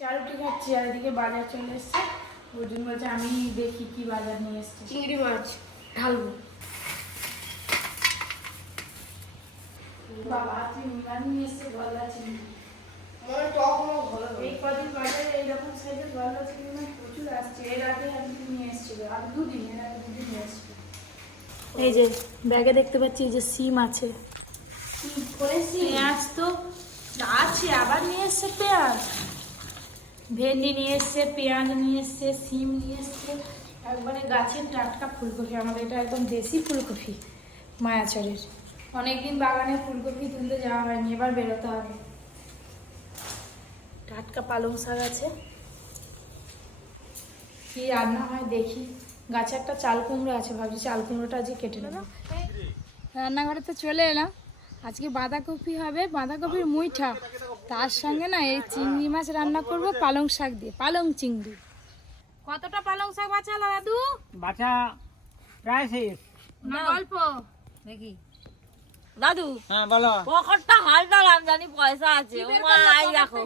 চারুটি খাচ্ছি আর এদিকে বাজার চলে এসছে। অর্জুন বলছে আমি দেখি কি বাজার নিয়ে এসছে চিংড়ি মাছ ঢালবো। বাবা চিংড়ি মাছ নিয়ে এসছে গলদা চিংড়ি। মানে এই কদিন বাজারে এইরকম সাইজের গলদা চিংড়ি মাছ প্রচুর আসছে। এর আগে আমি নিয়ে এসেছিল আর দুদিন এর আগে দুদিন নিয়ে এসেছিল। এই যে ব্যাগে দেখতে পাচ্ছি এই যে সিম আছে। পেঁয়াজ তো আছে আবার নিয়ে এসছে পেঁয়াজ। ভেন্ডি নিয়ে এসছে, পেঁয়াজ নিয়ে এসছে, সিম নিয়ে এসছে। একবারে গাছের টাটকা ফুলকপি, আমাদের এটা একদম দেশি ফুলকপি, মায়াচরের। অনেকদিন বাগানে ফুলকপি তুলতে যাওয়া হয়নি, এবার বেরোতে হবে। টাটকা পালং শাক আছে। কি রান্না হয় দেখি। গাছে একটা চাল কুমড়ো আছে, ভাবছি চাল কুমড়োটা আজকে কেটে নেব। রান্নাঘরে তো চলে এলাম। আজকে বাঁধাকপি হবে বাঁধাকপির মুইঠা। তার সঙ্গে না এই চিংড়ি মাছ রান্না করব পালং শাক দিয়ে পালং চিংড়ি। কতটা পালং শাক বাঁচালো দাদু? বাচ্চা প্রায় শেষ। না অল্প। দেখি। দাদু হ্যাঁ বলো। পকেটটা হালদালাম জানি পয়সা আছে। ও মা আই রাখো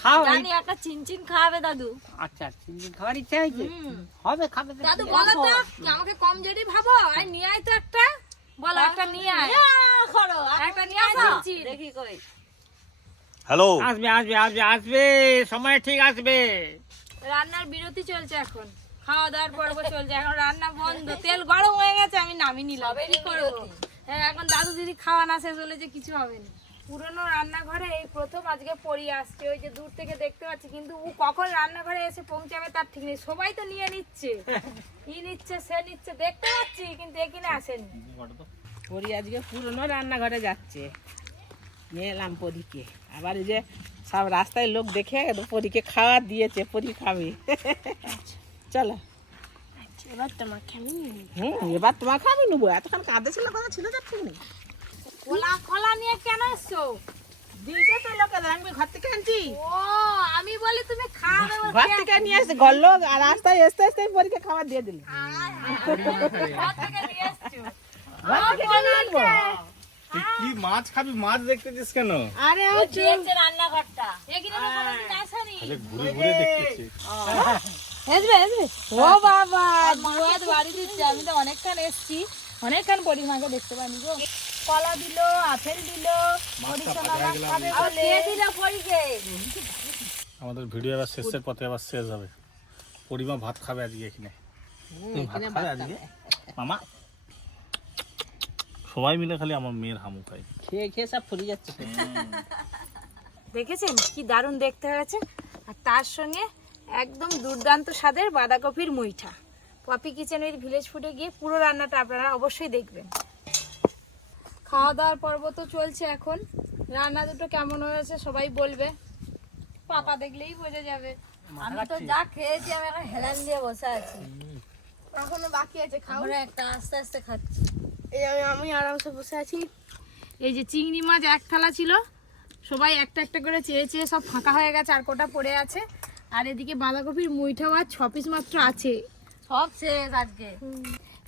খাও জানি একটা চিনচিন খাওয়াবে দাদু। আচ্ছা চিংড়ি খাওয়ার ইচ্ছা হয়েছে? হবে খাবে দাদু বলো তো আমাকে কম যদি ভাবো? আর নিয়ে আয় তো একটা। বলো একটা নিয়ে আয়। করো একটা নিয়ে আসো দেখি কই। হ্যালো। আসবে আসবে আসবে আসবে। সময় ঠিক আসবে। রান্নার বিরতি চলছে এখন। খাওয়া দাওয়ার পর্ব চলছে। এখন রান্না বন্ধ। তেল গরম হয়ে গেছে আমি নামিনি নিলাম। কি করব? হ্যাঁ এখন দাদু দিদি খাওয়া না শেষ হলে যে কিছু হবে না। পুরনো রান্নাঘরে এই প্রথম আজকে পরি আসছে ওই যে দূর থেকে দেখতে পাচ্ছি কিন্তু ও কখন রান্নাঘরে এসে পৌঁছাবে তার ঠিক নেই। সবাই তো নিয়ে নিচ্ছে। ই নিচ্ছে সে নিচ্ছে দেখতে পাচ্ছি কিন্তু এখানে আসেনি। পরি আজকে পুরনো রান্নাঘরে যাচ্ছে। নিয়ে এলাম পরীকে। আবার এই যে সব রাস্তায় লোক দেখে পরীকে খাওয়া দিয়েছে পরি খাবে। চলো। এবার তোমাকে আমি হুম এবার তোমাকে আমি নেব। এতক্ষণ কাঁদে ছিল কথা ছিল যাচ্ছে না কলা কলা নিয়ে কেন এসছো? দিয়েছে তো লোকে আমি ঘর থেকে আনছি। ও আমি বলি তুমি বলতে। ঘর থেকে নিয়ে আসছে ঘর লোক আর রাস্তায় আসতে আসতে পরীকে খাবার দিয়ে দিল। ঘর থেকে নিয়ে এসছো। ঘর থেকে কিনে আনব? কি মাছ খাবি মাছ দেখতেছিস কেন? আরে ও দিয়েছে রান্নাঘরটা। এখানে তো কোনোদিন আসেনি আরে ঘুরে ঘুরে দেখতেছি। আসবে আসবে ও বাবা দুয়াত বাড়ি দিচ্ছে আমি তো অনেকক্ষণ এসছি। অনেকক্ষণ পরিমাকে দেখতে পাইনি গো। কলা দিল আপেল দিল আমাদের ভিডিও আবার শেষের পথে আবার শেষ হবে। পরিমা ভাত খাবে আজকে এখানে। ভাত খাবে আজকে? মামা? সবাই মিলে খালি আমার মেয়ের হামু খাই খেয়ে খেয়ে সব ফুলে যাচ্ছে। দেখেছেন কি দারুণ দেখতে হয়েছে? আর তার সঙ্গে একদম দুর্দান্ত স্বাদের বাঁধাকপির মুইঠা। পপি কিচেন উইথ ভিলেজ ফুডে গিয়ে পুরো রান্নাটা আপনারা অবশ্যই দেখবেন। খাওয়া দাওয়ার পর্ব তো চলছে এখন। রান্না দুটো কেমন হয়েছে সবাই বলবে। পাপা দেখলেই বোঝা যাবে। আমি তো যা খেয়েছি আমি এখন হেলান দিয়ে বসে আছি। এখনও বাকি আছে আমরা একটা আস্তে আস্তে খাচ্ছি। এই আমি আমি আরামসে বসে আছি। এই যে চিংড়ি মাছ এক থালা ছিল সবাই একটা একটা করে চেয়ে চেয়ে সব ফাঁকা হয়ে গেছে আর কোটা পড়ে আছে। আর এদিকে বাঁধাকপির মুইঠাও আর ছ পিস মাত্র আছে। সব শেষ আজকে।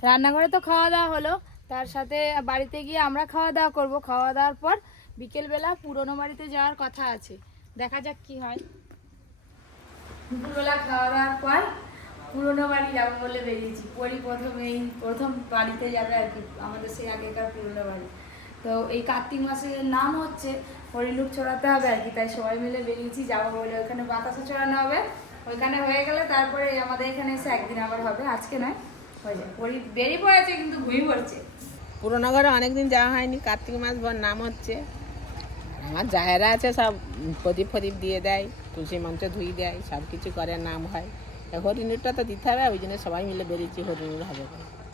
রান্নাঘরে তো খাওয়া দাওয়া হলো, তার সাথে বাড়িতে গিয়ে আমরা খাওয়া দাওয়া করব। খাওয়া দাওয়ার পর বিকেলবেলা পুরনো বাড়িতে যাওয়ার কথা আছে। দেখা যাক কি হয়। দুপুরবেলা খাওয়া দাওয়ার পর পুরনো বাড়ি যাব বলে বেরিয়েছি। পরি প্রথমে এই প্রথম বাড়িতে যাবে আর কি, আমাদের সেই আগেকার পুরনো বাড়ি। তো এই কার্তিক মাসের নাম হচ্ছে হরিলুক চড়াতে হবে আর কি, তাই সবাই মিলে বেরিয়েছি, যাব বলে ওখানে বাতাসা চড়ানো হবে। ওইখানে হয়ে গেলে তারপরে আমাদের এখানে এসে একদিন আবার হবে আজকে নয় হয়ে যায় বেরিয়ে পড়েছে কিন্তু ঘুমিয়ে পড়ছে। পুরোনো ঘরে অনেকদিন যাওয়া হয়নি কার্তিক মাস বর নাম হচ্ছে। আমার আছে সব প্রদীপ ফদীপ দিয়ে দেয় তুলসী মঞ্চ ধুই দেয় সব কিছু করে নাম হয়। তা হরিণুরটা তো দিতে হবে ওই জন্য সবাই মিলে বেরিয়েছি হরিণুর হবে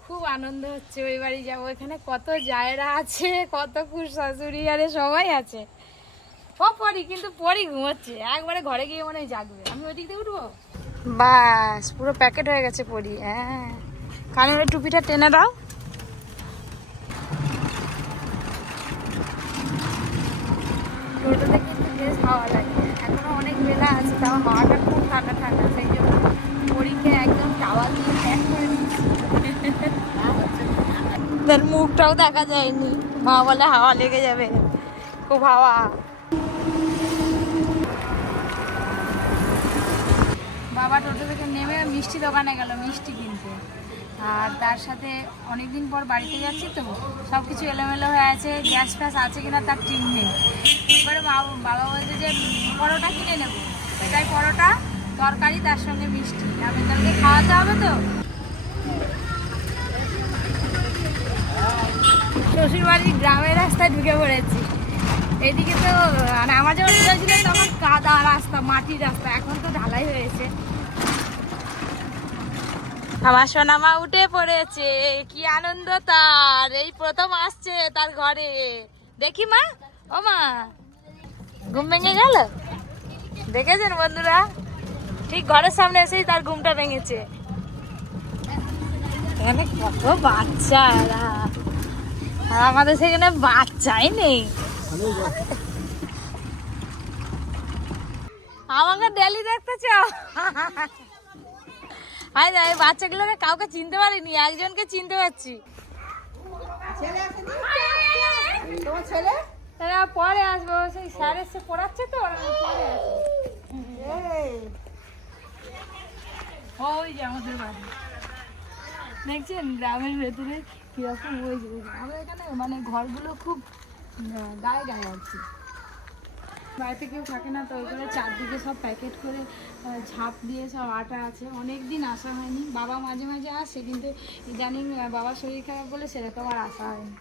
খুব আনন্দ হচ্ছে ওই বাড়ি যাব এখানে কত জায়রা আছে কত খুশ শাশুড়ি আরে সবাই আছে। ও পরি কিন্তু পরি ঘুমোচ্ছে একবারে ঘরে গিয়ে মনে হয় জাগবে। আমি ওই দিক দিয়ে উঠবো? বাস পুরো প্যাকেট হয়ে গেছে পরি হ্যাঁ। ওই টুপিটা টেনে দাও। কিন্তু বেশ হাওয়া লাগে। এখনও অনেক বেলা আছে তাও হাওয়াটা খুব ঠান্ডা ঠান্ডা সেই জন্য পরীকে একদম টাওয়াল দিয়ে প্যাক করে তার মুখটাও দেখা যায়নি। মা বলে হাওয়া লেগে যাবে। খুব হাওয়া। মিষ্টি দোকানে গেল, মিষ্টি কিনতে। আর তার সাথে অনেকদিন পর বাড়িতে যাচ্ছি তো সব কিছু এলোমেলো হয়ে আছে, গ্যাস ফ্যাস আছে কিনা তার ঠিক নেই। এবারে বাবা বলছে যে, পরোটা কিনে নেব। তাই পরোটা, তরকারি, তার সঙ্গে মিষ্টি। আপনাদেরকে খাওয়াতে হবে তো। শ্বশুরবাড়ির গ্রামের রাস্তায় ঢুকে পড়েছি। এদিকে তো মানে আমার যখন তখন কাদা রাস্তা, মাটির রাস্তা, এখন তো ঢালাই হয়েছে আমার সোনামা উঠে পড়েছে, কি আনন্দ তার। এই প্রথম আসছে তার ঘরে। দেখি মা, ও মা, ঘুম ভেঙে গেল? দেখেছেন বন্ধুরা? ঠিক ঘরের সামনে এসেই তার ঘুমটা ভেঙেছে। এখানে কত বাচ্চারা। আর আমাদের সেখানে বাচ্চাই নেই। আমাকে ডেলি দেখতে না এই বাচ্চাগুলোকে কাউকে চিনতে পারিনি একজনকে চিনতে পারছি। এরা পরে আসব সেই স্যার এসে পড়াচ্ছে তো ওরা পরে ওই যে আমাদের বাড়ি। দেখছেন গ্রামের ভেতরে কীরকম ওই যে আমাদের এখানে মানে ঘরগুলো খুব গায়ে গায়ে আছে বাড়িতে কেউ থাকে না, তো ওইগুলো চারদিকে সব প্যাকেট করে ঝাঁপ দিয়ে সব আটা আছে। অনেক দিন আসা হয়নি। বাবা মাঝে মাঝে আসে, কিন্তু ইদানিং বাবার শরীর খারাপ বলে সেরকম আর আসা হয়নি।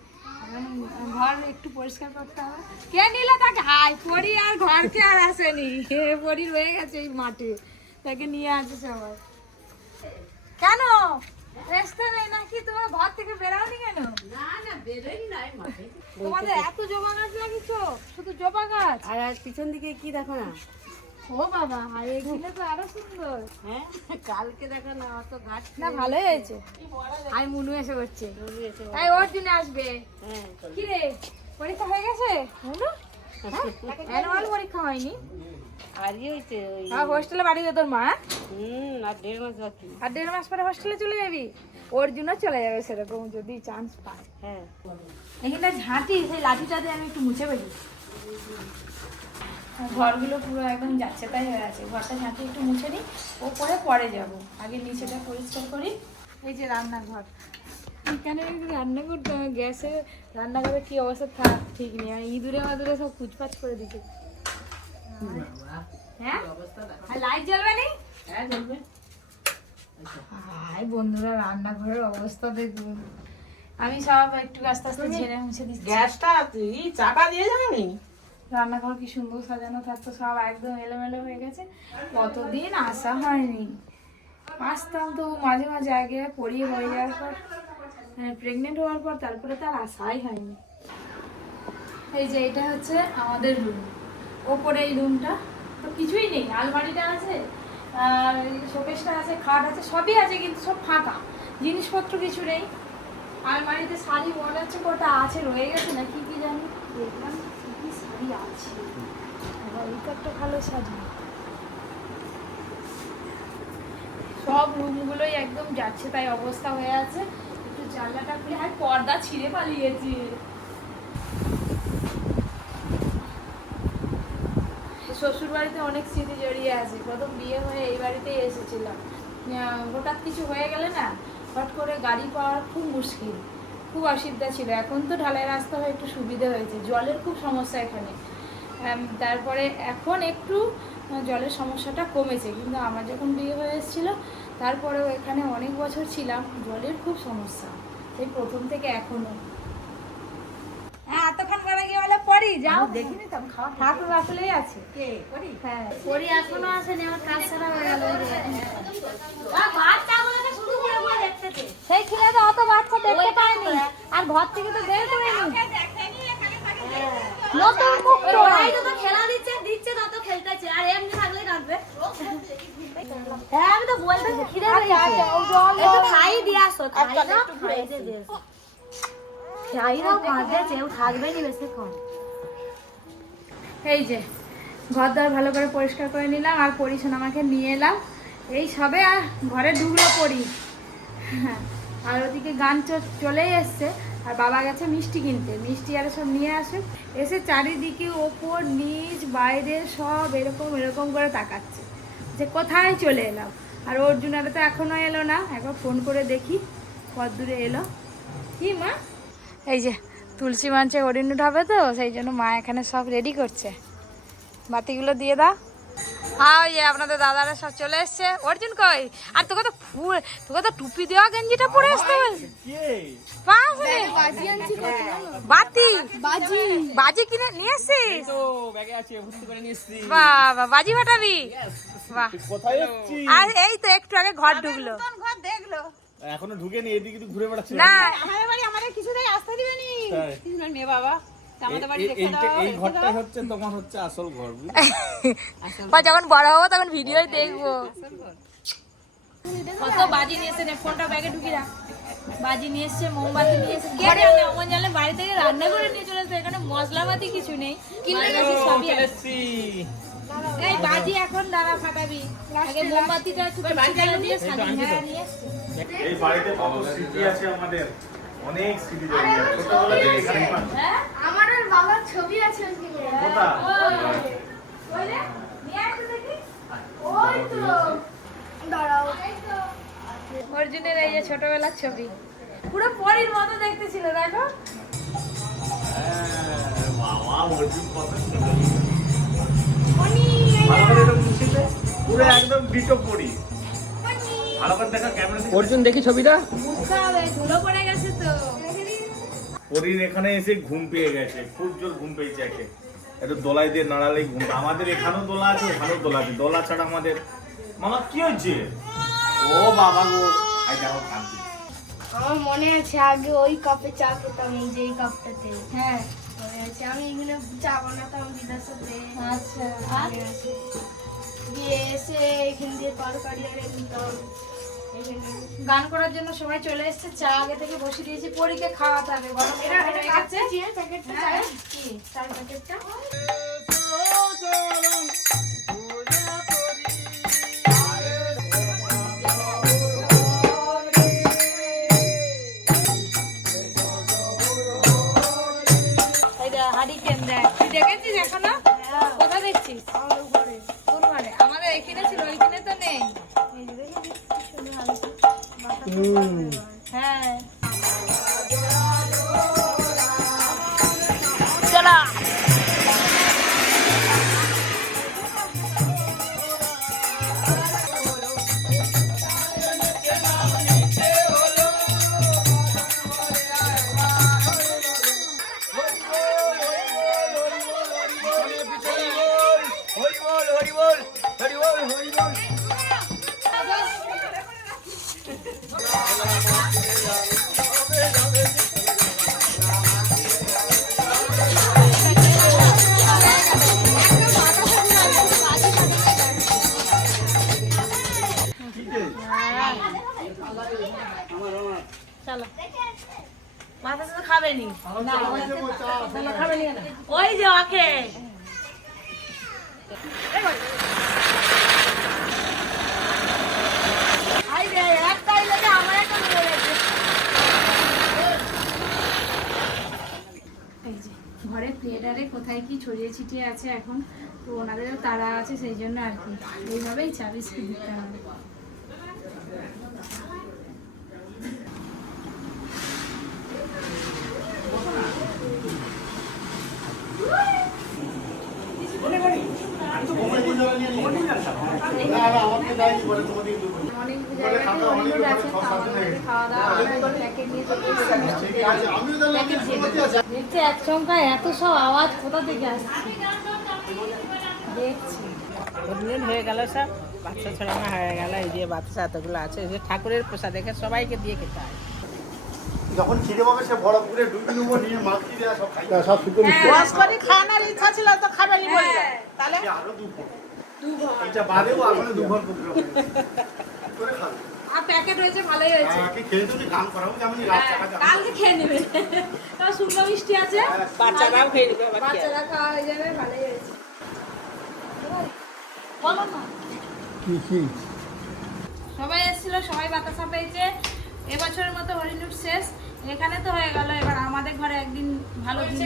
ঘর একটু পরিষ্কার করতে হবে। কে নিল তাকে? হাই পরি আর ঘরকে আর আসেনি। পরি রয়ে গেছে এই মাঠে। তাকে নিয়ে আসে সবাই। কেন? রেস্টে নেই নাকি তোমার ঘর থেকে বেরাওনি কেন? তোমাদের এত জবা গাছ লাগিয়েছো? শুধু জবা গাছ? আর আর পিছন দিকে কি দেখো না? ও বাবা আর তো আরও সুন্দর। হ্যাঁ কালকে দেখো না অত গাছ না ভালোই হয়েছে। আই মুনু এসে করছে। তাই ওর জন্য আসবে। হ্যাঁ। কি রে পরীক্ষা হয়ে গেছে? মুনু? অ্যানুয়াল পরীক্ষা হয়নি? আর ইয়ে ওই হোস্টেলে বাড়ি তোর মা হ্যাঁ? হুম আর দেড় মাস বাকি। আর দেড় মাস পরে হোস্টেলে চলে যাবি? ওর জন্য চলে যাবে সেরকম যদি চান্স পায়। হ্যাঁ। এখানটা ঝাঁটি সেই লাঠিটা দিয়ে আমি একটু মুছে ফেলি। ঘরগুলো পুরো একদম যাচ্ছে তাই হয়ে আছে। ঘরটা ঝাঁটি একটু মুছে নিই ওপরে পরে যাব। আগে নিচেটা পরিষ্কার করি। এই যে রান্নাঘর। এখানে রান্না করতে গ্যাসে রান্নাঘরে কি অবস্থা? থাক ঠিক নেই। ইঁদুরে মাদুরে সব কুচপাচ করে দিচ্ছে হ্যাঁ? লাইট জ্বলবে নি? হাই বন্ধুরা রান্নাঘরের অবস্থা দেখুন। আমি সব একটু আস্তে আস্তে ঝেড়ে মুছে দিচ্ছি। গ্যাসটা তুই চাপা দিয়ে রান্নাঘর কি সুন্দর সাজানো থাকতো সব একদম এলোমেলো হয়ে গেছে। কতদিন আসা হয়নি। আসতাম তো মাঝে মাঝে আগে পড়িয়ে হয়ে যাওয়ার পর। প্রেগনেন্ট হওয়ার পর তারপরে তার আসাই হয়নি। এই যে এটা হচ্ছে আমাদের রুম ওপরে এই রুমটা তো কিছুই নেই, আলমারিটা আছে, আর শোকেসটা আছে, খাট আছে, সবই আছে, কিন্তু সব ফাঁকা। জিনিসপত্র কিছু নেই। আলমারিতে শাড়ি মনে হচ্ছে কটা আছে, রয়ে গেছে না কি কি জানি। দেখলাম কি কি শাড়ি আছে। একটা ভালো শাড়ি সব রুমগুলোই একদম যাচ্ছে, তাই অবস্থা হয়ে আছে। একটু জানলাটা খুলে আর পর্দা ছিঁড়ে পালিয়েছে। শ্বশুর বাড়িতে অনেক স্মৃতি জড়িয়ে আছে। প্রথম বিয়ে হয়ে এই বাড়িতেই এসেছিলাম। হঠাৎ কিছু হয়ে গেলে না, হট করে গাড়ি পাওয়ার খুব মুশকিল, খুব অসুবিধা ছিল। এখন তো ঢালাই রাস্তা হয়ে একটু সুবিধা হয়েছে। জলের খুব সমস্যা এখানে। তারপরে এখন একটু জলের সমস্যাটা কমেছে। কিন্তু আমার যখন বিয়ে হয়ে এসেছিল, তারপরেও এখানে অনেক বছর ছিলাম, জলের খুব সমস্যা। সেই প্রথম থেকে এখনও। এতক্ষণ করে পড়ি যাও। দেখিনি তো খাওয়া ঠাকুর আসলেই আছে। কে? করি? হ্যাঁ। করি এখনও আসেনি আমার কাজ ছাড়া হয়ে গেল। সেই ছেলে তো অত বাচ্চা দেখতে পায়নি। আর ঘর থেকে তো বের করে নি নতুন মুখ তো খেলা দিচ্ছে দিচ্ছে তত খেলতেছে। আর এমনি থাকলে কাঁদবে। হ্যাঁ আমি তো বলতেছি খিদে পেয়েছে। ও জল একটু খাই দিয়ে আসো খাই না খাই দিয়ে খাই কেউ থাকবে নি। বেশিক্ষণ এই যে ঘর দর ভালো করে পরিষ্কার করে নিলাম আর পরিশন আমাকে নিয়ে এলাম। এই সবে আর ঘরে ঢুকলো পড়ি হ্যাঁ আর ওদিকে গান চলেই এসছে। আর বাবা গেছে মিষ্টি কিনতে। মিষ্টি আর সব নিয়ে আসে এসে চারিদিকে ওপর, নিচ, বাইরে সব এরকম এরকম করে তাকাচ্ছে। যে কোথায় চলে এলাম? আর অর্জুনারে তো এখনও এলো না। একবার ফোন করে দেখি। কত দূরে এলো। কি মা? এই যে তুলসী মঞ্চে হরিণ উঠাবে তো সেই জন্য মা এখানে সব রেডি করছে। বাতিগুলো দিয়ে দাও। হ্যাঁ ওই আপনাদের দাদারা সব চলে এসছে। অর্জুন কই? আর তোকে তো ফুল তোকে তো টুপি দেওয়া গেঞ্জিটা পরে আসতে হবে। বাতি? বাজি। বাজি কিনে নিয়ে এসছিস? বাহ বাহ, বাজি ফাটাবি? বাহ। কোথায় আর এই তো একটু আগে ঘর ঢুকলো। ঘর দেখল। এখনও ঢুকে নি এদিকে তো ঘুরে বেড়াচ্ছে। না আমাদের বাড়ি আমাদের কিছু কিছুতেই আসতে দিবে নি তাই। কিছু না, মেয়ে বাবা তা আমাদের বাড়ি এই- দেখে এইটা- দাও এই দেখে ঘরটা দাও। হচ্ছে তোমার হচ্ছে আসল ঘর বুঝলে? বা যখন বড় হব তখন ভিডিওই দেখব। কত বাজি নিয়ে এসে ফোনটা ব্যাগে ঢুকি রাখ বাজি নিয়ে এসছে মোমবাতি নিয়ে এসে কে জানে অমন জানলে বাড়ি থেকে রান্না করে নিয়ে চলে এসছে এখানে মশলাপাতি কিছু নেই। কিনে গেছি সবই আছে। এই বাজি এখন দাঁড়া ফাটাবি। আগে মোমবাতিটা একটু তুলসী সাজিয়ে হ্যাঁ, নিয়ে এসছে। এই বাড়িতে কত স্মৃতি আছে আমাদের? অনেক স্মৃতি জড়িয়ে আছে। ছোটবেলা থেকে হ্যাঁ? আমার আর বাবার ছবি আছে ওখানে। কোথা? ওই রে, নিয়ে আসো দেখি। ওই তো। দাঁড়াও। অর্জুনের এই যে ছোটবেলার ছবি। পুরো পরীর মতো দেখতে ছিল দেখো। হ্যাঁ, বাবা, অর্জুন কত সুন্দর। পুরো একদম ডিটো পরি। অর্জুন দেখি ছবিটা। বুঝতে হবে ধুলো পড়ে গেছে তো। পরির এখানে এসে ঘুম পেয়ে গেছে খুব জোর ঘুম পেয়েছে একে। একটু দোলাই দিয়ে নাড়ালেই ঘুম আমাদের এখানেও দোলা আছে ওখানেও দোলা আছে দোলা ছাড়া আমাদের মামা কি হচ্ছে ও বাবা গো। আই দেখো কান্তি আমার মনে আছে আগে ওই কাপে চা খেতাম এই যে এই কাপটাতে। হ্যাঁ মনে আছে। আমি এখানে চা বানাতাম দিদার সাথে। আচ্ছা। দিয়ে এসে এখান দিয়ে তরকারি আরে নিতাম গান করার জন্য সবাই চলে এসেছে চা আগে থেকে বসে দিয়েছি পরীকে খাওয়াতে হবে। গরম এটা হয়ে গেছে? প্যাকেটটা হ্যাঁ। চায়ের? কি? প্যাকেটটা? দেখেছিস এখনও? কোথায় দেখছিস? কোন ঘরে আমাদের চলো। মাথা খাবে নি ওই যে ওকে। ঘরে প্লেটারে কোথায় কি ছড়িয়ে ছিটিয়ে আছে এখন তো ওনাদেরও তারা আছে সেই জন্য আর কি। এইভাবেই চা বিস্কুট দিতে হবে অনেক জায়গাতে হলিউড আছে তো আমাদের খাওয়া দাওয়া করে প্যাকেট নিয়ে চলে এসেছি প্যাকেট দেখছি এক চমকা এত সব আওয়াজ কোথা থেকে আসছে দেখছি হয়ে গেল সব বাচ্চা ছড়ানো হয়ে গেল এই যে বাচ্চা এতগুলো আছে এই যে ঠাকুরের প্রসাদ দেখে সবাইকে দিয়ে। খেতে হয় যখন খিদে পাবে সে বড় পুকুরে ডুবি নেব নিয়ে মাছটি দেওয়া সব খাই সব শুকনো করে খাওয়ানোর ইচ্ছা ছিল তো খাবে নি বলে তাহলে? আরও দু ভর এটা বাদেও এখনও দু ভর পুকুরে হবে। কি করে খাবে। আর প্যাকেট হয়েছে ভালোই হয়েছে। আমাকে খেয়ে তুমি গান করাবো যেমন রাত চাকা কালকে খেয়ে নেবে। তাও শুকনো মিষ্টি আছে। বাচ্চারাও খেয়ে নেবে আবার কি আছে। বাচ্চারা খাওয়া হয়ে যাবে ভালোই হয়েছে। বলো না। সবাই এসেছিল সবাই বাতাসা পেয়েছে এবছরের মতো হরিণুট শেষ। এখানে তো হয়ে গেল এবার আমাদের ঘরে একদিন ভালো দিন।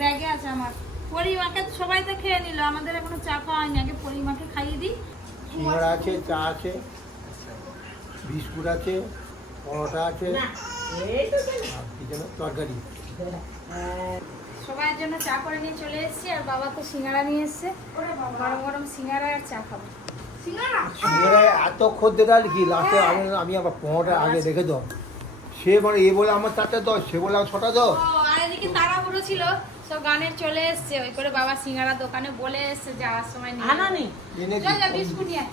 ব্যাগে আছে আমার। পরিমাকে সবাই তো খেয়ে নিল আমাদের এখনও চা খাওয়া হয়নি আগে পরিমাকে খাইয়ে দিই। সিঙ্গারা আছে চা আছে বিস্কুট আছে পরোটা আছে তরকারি। সবাইয়ের জন্য চা করে নিয়ে চলে এসেছি আর বাবা তো সিঙ্গারা নিয়ে এসছে। গরম গরম সিঙ্গারা আর চা খাব। এত খদ্দের আর কি লাস্টে আমি আমি আবার পনেরোটা আগে রেখে দাও। সে মানে এ বলে আমার চারটে দাও সে বলে আমার ছটা আর এদিকে তাড়াহুড়ো ছিল। সব গানের চলে এসছে ওই করে বাবা সিঙ্গারা দোকানে বলে এসছে যাওয়ার সময় নিয়ে। আনা নি এনে যা, যা, বিস্কুট নিয়ে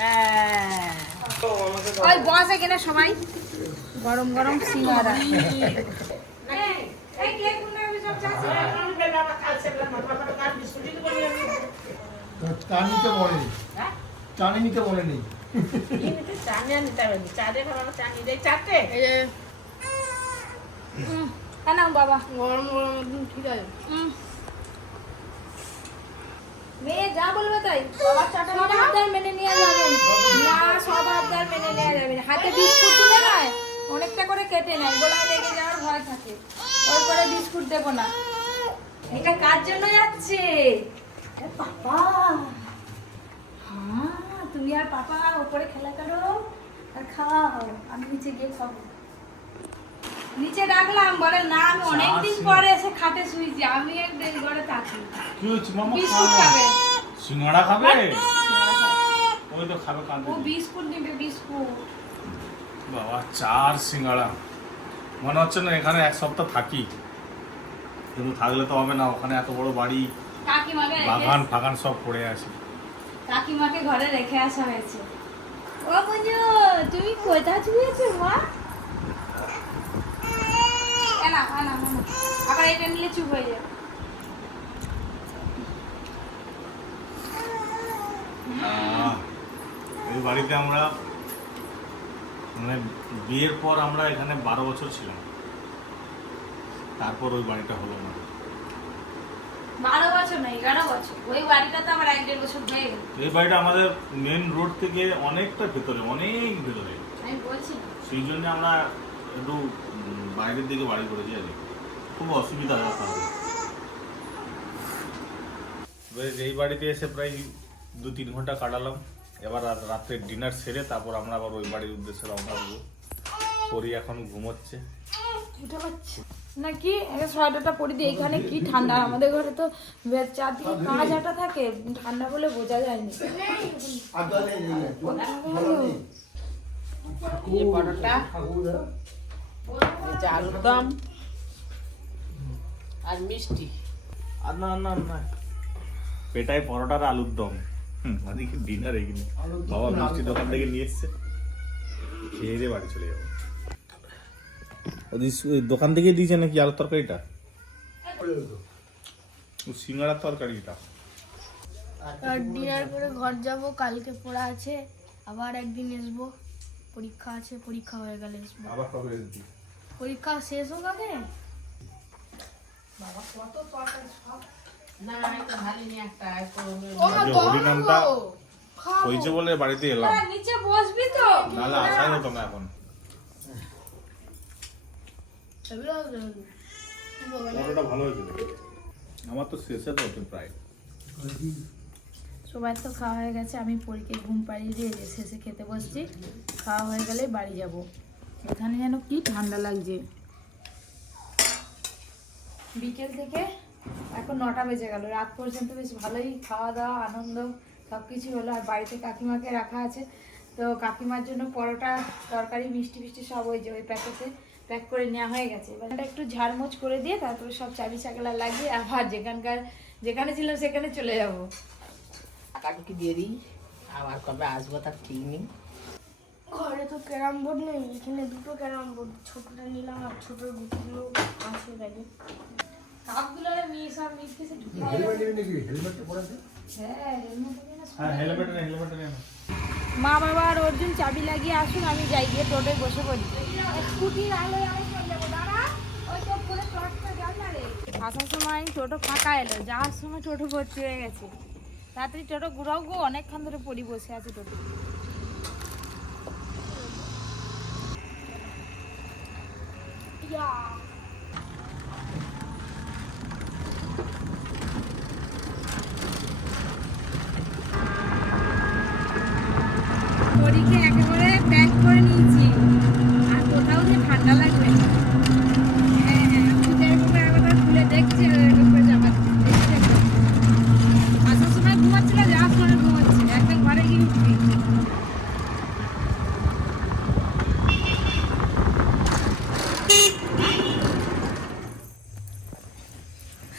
হ্যাঁ। ওই বস এখানে সবাই। গরম গরম সিঙ্গারা। এই, এই কে কোনটা আমি সব চাচ্ছি। চা নিতে বলেনি চা নিতে বলেনি চা নিয়ে নিতে হবে চা দিয়ে খাবার চা চারটে? না বাবা। গরম গরম একদম ঠিক আছে। মেয়ে যা বলবে তাই। সব আবদার মেনে নেওয়া যাবে। না সব আবদার মেনে নেওয়া যাবে হাতে বিস্কুট দিলে নয় অনেকটা করে কেটে নেয়। লেগে যাওয়ার ভয় থাকে। ওই করে বিস্কুট দেবো না। এটা কার জন্য যাচ্ছে? পাপা। হ্যাঁ তুমি আর পাপা ওপরে খেলা করো আর খাওয়াও আমি নিচে গিয়ে খাব। নিচে ডাকলাম বলে না আমি অনেকদিন পরে এসে খাটে শুয়েছি আমি এক দেরি করে থাকি। কি হচ্ছে মামা? বিস্কুট খাবে। সিঙ্গাড়া খাবে? ওই তো খাবে কাঁদে ও বিস্কুট নিবে বিস্কুট। বাবা চার সিঙ্গাড়া। মনে হচ্ছে না এখানে এক সপ্তাহ থাকি। কিন্তু থাকলে তো হবে না ওখানে এত বড় বাড়ি। কাকিমাকে বাগান ফাগান সব পড়ে আছে। কাকিমাকে ঘরে রেখে আসা হয়েছে। ও মঞ্জু তুমি কোথা শুয়েছো মা? এনা এনা এনা। আবার এটা নিলে চুপ হয়ে যাবে। এই বাড়িতে আমরা মানে বিয়ের পর আমরা এখানে বারো বছর ছিলাম। তারপর ওই বাড়িটা হলো না বারো বছর না এগারো বছর। ওই বাড়িটা তো আমার এক দেড় বছর হয়ে গেল। এই বাড়িটা আমাদের মেন রোড থেকে অনেকটা ভেতরে অনেক ভেতরে। আমি বলছি সেই জন্য আমরা একটু বাইরের দিকে বাড়ি করেছি আর খুব অসুবিধা হয় এবারে এই বাড়িতে এসে প্রায় দু তিন ঘণ্টা কাটালাম এবার রাত- রাত্রে ডিনার সেরে তারপর আমরা আবার ওই বাড়ির উদ্দেশ্যে রওনা হব। পরি এখন ঘুমোচ্ছে। নাকি? সোয়েটারটা পরে দিই এখানে কি ঠান্ডা? আমাদের ঘরে তো চারদিকে কাঁচ আটা থাকে ঠান্ডা বলে বোঝা যায়নি। আর আলুর দম আর মিষ্টি। আর না না না। পেটায় পরোটার আলুর দম। ওদিকে ডিনার বাবা মিষ্টি দোকান থেকে নিয়ে এসছে। খেয়ে দিয়ে বাড়ি চলে যাব। দোকান থেকে দিয়েছে নাকি আলুর তরকারিটা? সিঙ্গাড়ার তরকারিটা। আর ডিনার করে ঘর যাব কালকে পড়া আছে। আবার একদিন আসব। পরীক্ষা আছে পরীক্ষা হয়ে গেলে আসব। আবার কবে আসবি? পরীক্ষা শেষ হোক আগে? না এটা ভালো নি একটা হরিনামটা হয়েছে বলে বাড়িতে এলাম। নিচে বসবি তো। নাহলে আসাই হতো না এখন। ভালো হয়েছিল আমার তো শেষে তো প্রায়। সবাই তো খাওয়া হয়ে গেছে আমি পরীকে ঘুম পাড়িয়ে দিয়ে শেষে খেতে বসছি। খাওয়া হয়ে গেলে বাড়ি যাব। এখানে যেন কি ঠান্ডা লাগছে। বিকেল থেকে এখন নটা বেজে গেল। রাত পর্যন্ত বেশ ভালোই খাওয়া দাওয়া, আনন্দ সব কিছু হলো। আর বাড়িতে কাকিমাকে রাখা আছে। তো কাকিমার জন্য পরোটা, তরকারি, মিষ্টি, ফিষ্টি সব ওই যে ওই প্যাকেটে প্যাক করে নেওয়া হয়ে গেছে। এবার একটু ঝাড়মোচ করে দিয়ে তারপরে সব চাবি চাকলা লাগিয়ে আবার যেখানকার, যেখানে ছিলাম সেখানে চলে যাব। টাকাটুকি দিয়ে দিই? আবার কবে আসব তার ঠিক নেই। ঘরে তো ক্যারাম বোর্ড নেই এখানে দুটো ক্যারাম বোর্ড ছোটটা নিলাম আর ছোটোর গুটিগুলো আছে কাপগুলো নিয়ে সব মিটকেসে ঢুকে হেলমেট নেবে নাকি? হেলমেটটা পরাতে হ্যাঁ helmet হ্যাঁ হেলমেট নে হেলমেট নে মা বাবা আর অর্জুন চাবি লাগিয়ে আসুন আমি যাই গিয়ে টোটোয় বসে পড়ি। স্কুটির আলোয় আমি চলে যাব দাঁড়া। ওই তো করে টর্চটা জ্বাল না রে। আসার সময় টোটো ফাঁকা এলো যাওয়ার সময় টোটো ভর্তি হয়ে গেছে। তাড়াতাড়ি টোটো ঘুরাও গো অনেকক্ষণ ধরে পড়ি বসে আছে টোটো। ইয়া ওদিকে একেবারে প্যাক করে নিয়েছি আর কোথাও যে ঠান্ডা লাগবে না। হ্যাঁ হ্যাঁ আমি তো এরকম করে একবার খুলে দেখছি আর এরকম করে জামা দেখছি একবার। আসার সময় ঘুমাচ্ছিল যাওয়ার সময় ঘুমাচ্ছি একদম ঘরে গিয়ে উঠবি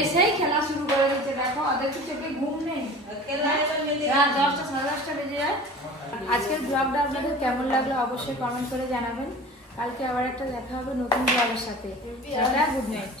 এসেই খেলা শুরু করে দিচ্ছে দেখো ওদের তো চোখে ঘুম নেই। রাত দশটা সাড়ে দশটা বেজে যায়। আজকের ব্লগটা আপনাদের কেমন লাগল অবশ্যই কমেন্ট করে জানাবেন। কালকে আবার একটা দেখা হবে নতুন ব্লগের সাথে। Good night